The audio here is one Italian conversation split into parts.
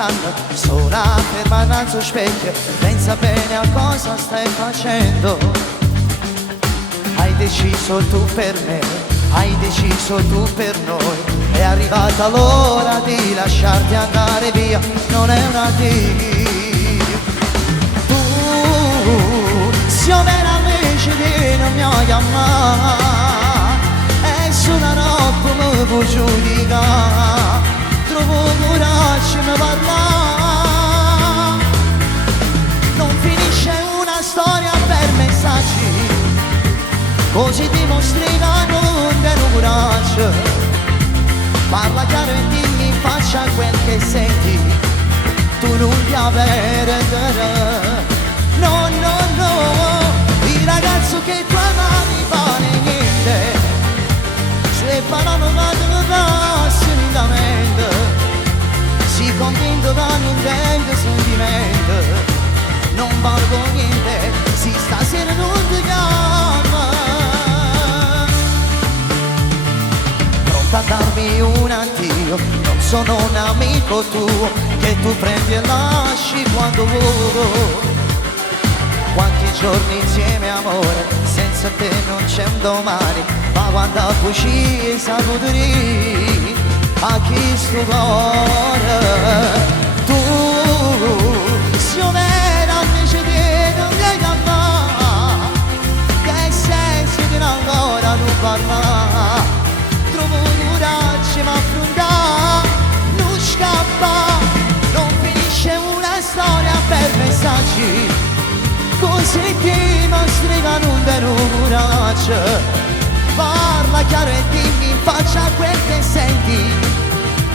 pensando, sola ferma innanzi allo specchio, pensa bene a cosa stai facendo. Hai deciso tu per me, hai deciso tu per noi, è arrivata l'ora di lasciarti andare via, non è un addio. Tu, se io veramente di non mi hai amato, e su una notte mi puoi giudicare, trovo coraggio di parlare. Non finisce una storia per messaggi, così dimostri che non te lo coraggio. Parla chiaro e dimmi in faccia quel che senti, tu non ti avere. No, no, no, il ragazzo che tu amavi vale niente, sue parole ma te lo passi lentamente, si convinto che non tengo sentimento, non valgo niente, si stasera non ti chiama. Pronta a darmi un addio, non sono un amico tuo che tu prendi e lasci quando vuoi. Quanti giorni insieme amore, senza te non c'è un domani, ma quando fuci saputri a chi sto cuore. Tu, se io vera invece te non mi hai amato, che senso di ancora non parla, trovo coraggio ma affrontare, non scappa, non finisce una storia per messaggi, così ti mostri che non te lo coraggio. Parla chiaro e dimmi in faccia quel che senti,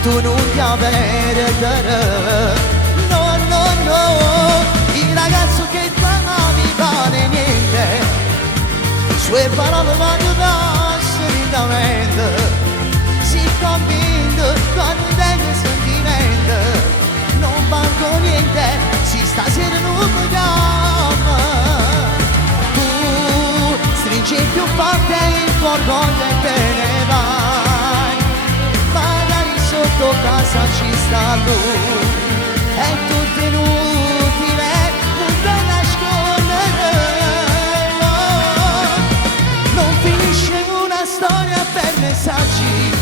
tu non ti avere. No, no, no, il ragazzo che tu amavi vale niente, sue parole vanno da solitamente, si convinto che non tengo sentimento, non valgo niente, si stasera non mi chiama. Tu stringi più forte il tuo orgoglio e te ne vai, magari sotto casa ci sta lui, è tutto inutile, non te nascondere. Non finisce una storia per messaggi,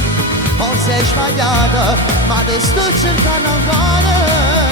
forse è sbagliata, ma te sto cercando ancora.